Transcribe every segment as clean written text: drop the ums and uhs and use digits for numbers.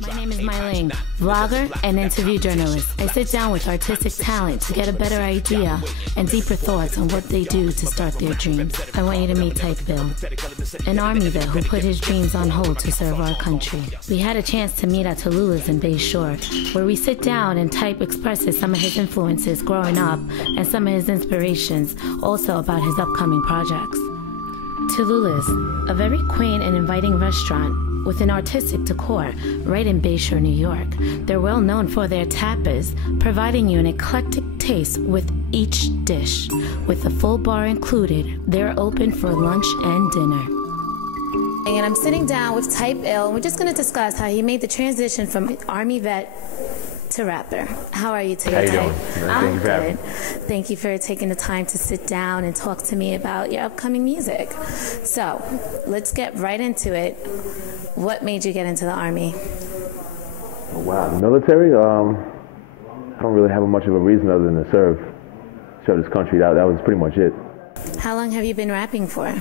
My name is Myling, vlogger and interview journalist. I sit down with artistic talent to get a better idea and deeper thoughts on what they do to start their dreams. I want you to meet Typ Ill, an army vet who put his dreams on hold to serve our country. We had a chance to meet at Tulluahs in Bay Shore, where we sit down and Typ expresses some of his influences growing up and some of his inspirations, also about his upcoming projects. Tulluahs, a very quaint and inviting restaurant with an artistic decor right in Bay Shore, New York. They're well known for their tapas, providing you an eclectic taste with each dish. With a full bar included, they're open for lunch and dinner. And I'm sitting down with Typ Ill, and we're just going to discuss how he made the transition from Army vet to rapper. How are you today, Typ? How you doing? I'm good. Thank you for taking the time to sit down and talk to me about your upcoming music. So, let's get right into it. What made you get into the Army? Oh, wow, military? I don't really have much of a reason other than to serve this country. That was pretty much it. How long have you been rapping for?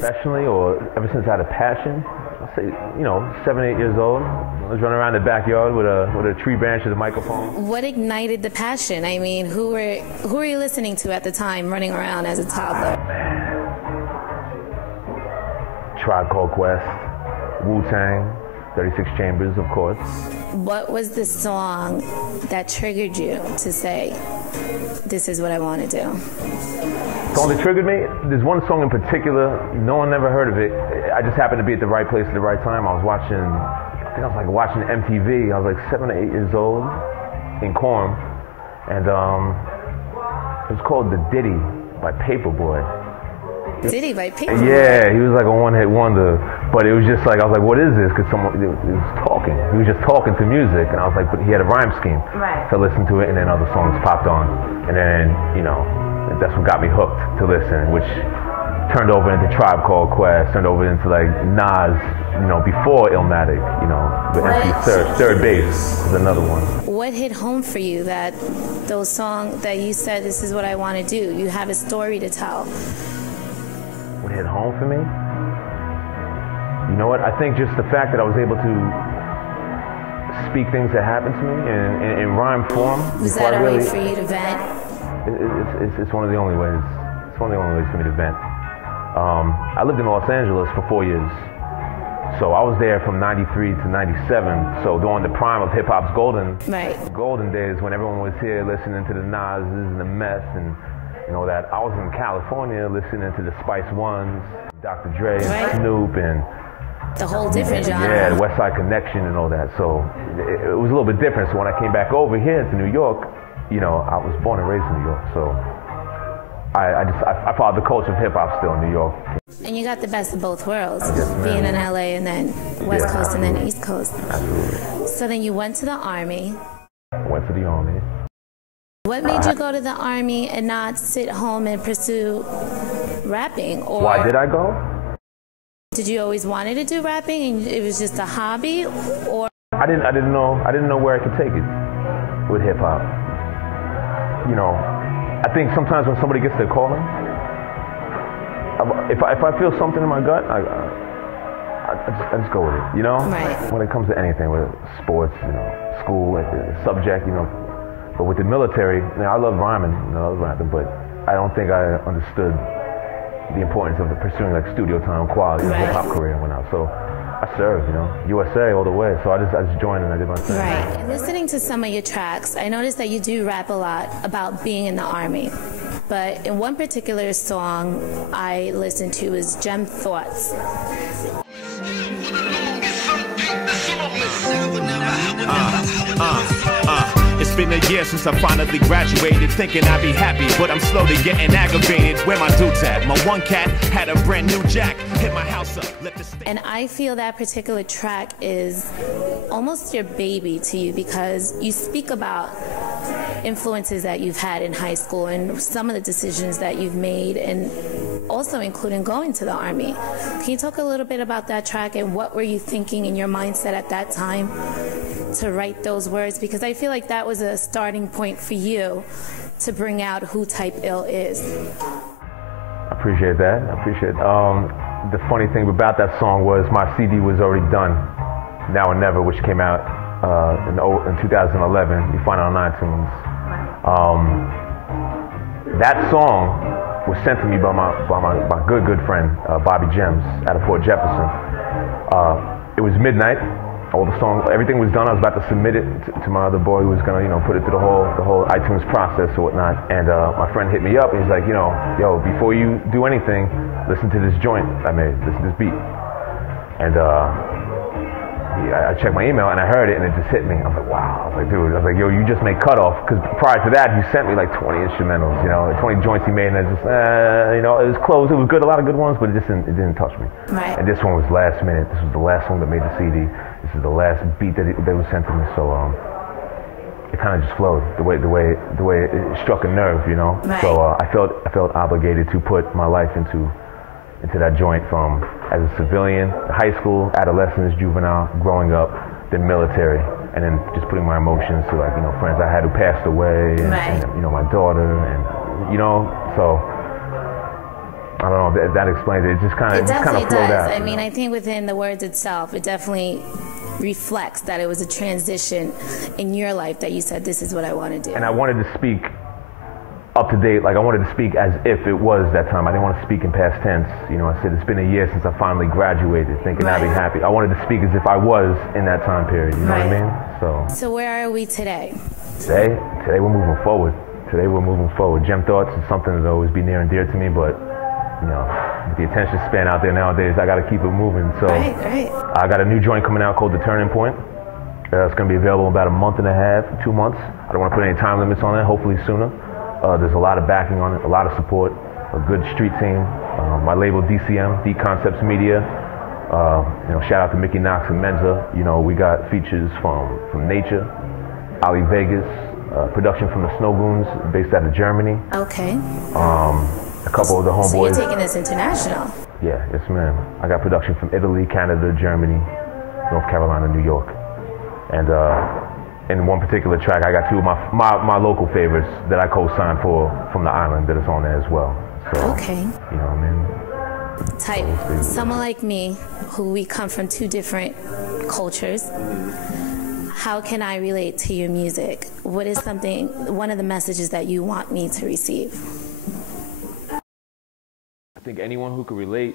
Professionally, or ever since I had a passion? I'll say, 7, 8 years old. I was running around the backyard with a tree branch with a microphone. What ignited the passion? I mean, who were you listening to at the time, running around as a toddler? Oh, man. Tribe Called Quest, Wu-Tang, 36 Chambers, of course. What was the song that triggered you to say, this is what I want to do? The song that triggered me? There's one song in particular, no one ever heard of it. I just happened to be at the right place at the right time. I was watching MTV. I was like 7 or 8 years old in Quorum. And it was called The Ditty by Paperboy. Diddy by Paperboy? Yeah, he was like a one-hit wonder. But it was just like, I was like, what is this? Because someone he was talking. He was just talking to music. And I was like, but he had a rhyme scheme. Right. So I listened to it, and then other songs popped on. And then, that's what got me hooked to listen, which turned over into Tribe Called Quest, turned over into like Nas, before Illmatic, with MC Third Base was another one. What hit home for you that those songs that you said, this is what I want to do? You have a story to tell. What hit home for me? You know what? I think just the fact that I was able to speak things that happened to me in rhyme form. Was that a way for you to vent? It's one of the only ways. It's one of the only ways for me to vent. I lived in Los Angeles for 4 years. So I was there from 93 to 97. So during the prime of hip-hop's golden days, when everyone was here listening to the Nas's and the Meth and all that, I was in California listening to the Spice Ones, Dr. Dre and Snoop, and the whole different genre. Yeah, the West Side Connection and all that. So it was a little bit different. So when I came back over here to New York, I was born and raised in New York. So I followed the culture of hip-hop still in New York. And you got the best of both worlds, being in LA and then West Coast and then East Coast. Absolutely. So then you went to the Army. I went to the Army. What made you go to the Army and not sit home and pursue rapping? Or why did I go? Did you always wanted to do rapping and it was just a hobby? Or I didn't know where I could take it with hip hop. I think sometimes when somebody gets their calling, if I feel something in my gut, I just go with it, Right. When it comes to anything, whether sports, school, subject, But with the military, I love rhyming, I love rapping, but I don't think I understood the importance of pursuing like studio time, quality, hip hop career and whatnot. So I served, USA all the way. So I just joined and I did my thing. Right. And listening to some of your tracks, I noticed that you do rap a lot about being in the Army. But in one particular song I listened to is Gem Thoughts. It's been a year since I finally graduated, thinking I'd be happy, but I'm slowly getting aggravated. Where my dudes at? My one cat had a brand new jack, hit my house up, left the state. And I feel that particular track is almost your baby to you because you speak about influences that you've had in high school and some of the decisions that you've made, and also including going to the Army. Can you talk a little bit about that track and what were you thinking in your mindset at that time to write those words? Because I feel like that was a starting point for you to bring out who Typ Ill is. I appreciate that. The funny thing about that song was my CD was already done. Now or Never, which came out in 2011. You find it on iTunes. That song was sent to me by my good friend Bobby Gems out of Port Jefferson. It was midnight. All the songs, everything was done. I was about to submit it to my other boy who was gonna, put it through the whole iTunes process or whatnot. And my friend hit me up and he's like, yo, before you do anything, listen to this joint I made, listen to this beat. And I checked my email and I heard it and it just hit me. I was like, wow. I was like, dude, yo, you just made Cutoff. Because prior to that, he sent me like 20 instrumentals, 20 joints he made, and I just, it was close. It was good, a lot of good ones, but it didn't touch me. Right. And this one was last minute. This was the last song that made the CD. This is the last beat that was sent to me. So it kind of just flowed the way it struck a nerve, Right. So I felt obligated to put my life into that joint from as a civilian, high school, adolescence, juvenile, growing up, then military, and then just putting my emotions to friends I had who passed away, and, right. and my daughter, and so I don't know if that explains it. It just kind of flowed out. I mean, I think within the words itself, it definitely reflects that it was a transition in your life that you said, this is what I want to do. And I wanted to speak up to date, I wanted to speak as if it was that time. I didn't want to speak in past tense. I said it's been a year since I finally graduated, thinking right. I'd be happy. I wanted to speak as if I was in that time period, you know right. what I mean? So where are we today? Today we're moving forward. Gem Thoughts is something that'll always be near and dear to me, but with the attention span out there nowadays, I got to keep it moving. So right. I got a new joint coming out called The Turning Point. It's going to be available in about a month and a half, 2 months. I don't want to put any time limits on it, hopefully sooner. There's a lot of backing on it, a lot of support, a good street team. My label DCM, Deep Concepts Media. Shout out to Mickey Knox and Menza. We got features from Nature, Ali Vegas, production from the Snow Goons, based out of Germany. Okay. A couple of the homeboys. So you're taking this international? Yeah, yes ma'am. I got production from Italy, Canada, Germany, North Carolina, New York. And in one particular track, I got two of my local favorites that I co-signed for from the island that is on there as well. So, okay. You know what I mean? Type, someone like me, who we come from two different cultures, how can I relate to your music? What is one of the messages that you want me to receive? I think anyone who could relate.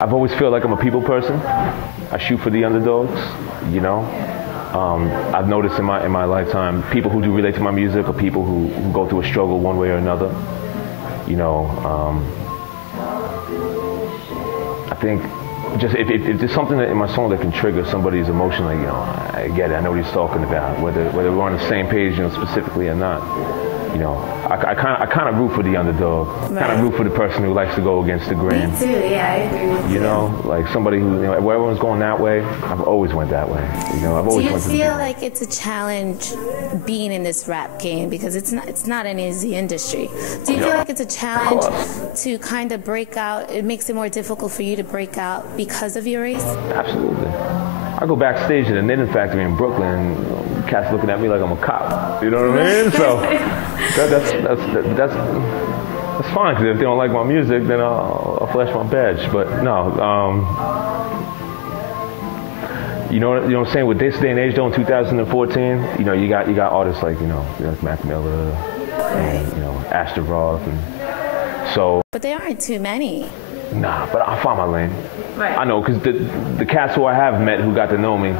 I've always felt like I'm a people person. I shoot for the underdogs, I've noticed in my lifetime, people who do relate to my music are people who go through a struggle one way or another. I think just if there's something in my song that can trigger somebody's emotion, I get it. I know what he's talking about, whether we're on the same page, specifically or not. I kind of root for the underdog. Right. Kind of root for the person who likes to go against the grain. Me too, yeah, I agree with you. Like somebody who, where everyone's going that way, I've always went that way. I've always Do you feel like it's a challenge being in this rap game, because it's not an easy industry? Do you feel like it's a challenge to kind of break out? It makes it more difficult for you to break out because of your race? Absolutely. I go backstage at a knitting factory in Brooklyn, and cats looking at me like I'm a cop. You know what I mean? So that's fine, because if they don't like my music, then I'll flash my badge. But no, you know what I'm saying? With this day and age, though, in 2014, you got artists like Mac Miller, and Astor Roth, and so. But there aren't too many. Nah, but I found my lane. Right. I know, because the cats who I have met who got to know me,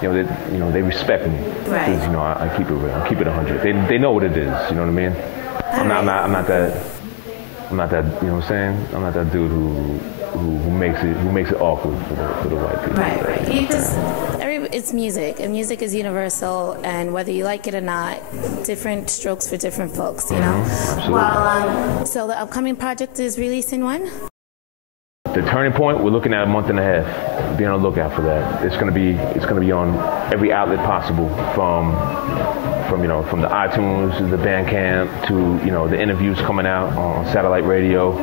they respect me. Right. Because I keep it real. I keep it 100. They know what it is. You know what I mean? I'm not that. You know what I'm saying? I'm not that dude who makes it awkward for the white people. Right. It's music, and music is universal, and whether you like it or not, different strokes for different folks. Absolutely. Well, so the upcoming project is releasing when? The Turning Point, we're looking at a month and a half. Be on the lookout for that. It's gonna be on every outlet possible, from the iTunes to the Bandcamp to the interviews coming out on satellite radio.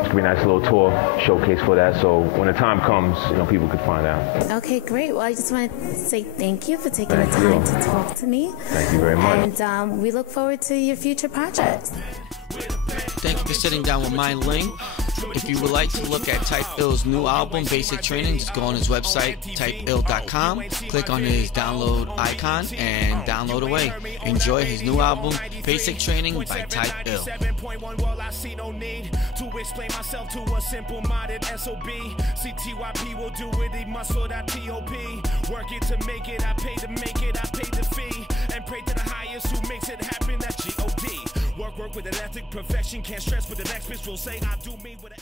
It's gonna be a nice little tour showcase for that. So when the time comes, people could find out. Okay, great. Well, I just want to say thank you for taking the time to talk to me. Thank you very much. And we look forward to your future projects. Thank you for sitting down with Myling. If you would like to look at Typ Ill's new album, Basic Training, just go on his website, typill.com, click on his download icon, and download away. Enjoy his new album, Basic Training by Typ Ill. I see no need to explain myself to a simple-minded SOB. CTYP will do it, he must for that TOP. Work it to make it, I pay to make it, I pay the fee. And pray to the highest who makes it happen, that G.O.D. Work with an ethic, perfection, can't stress with an experts will say I do me with an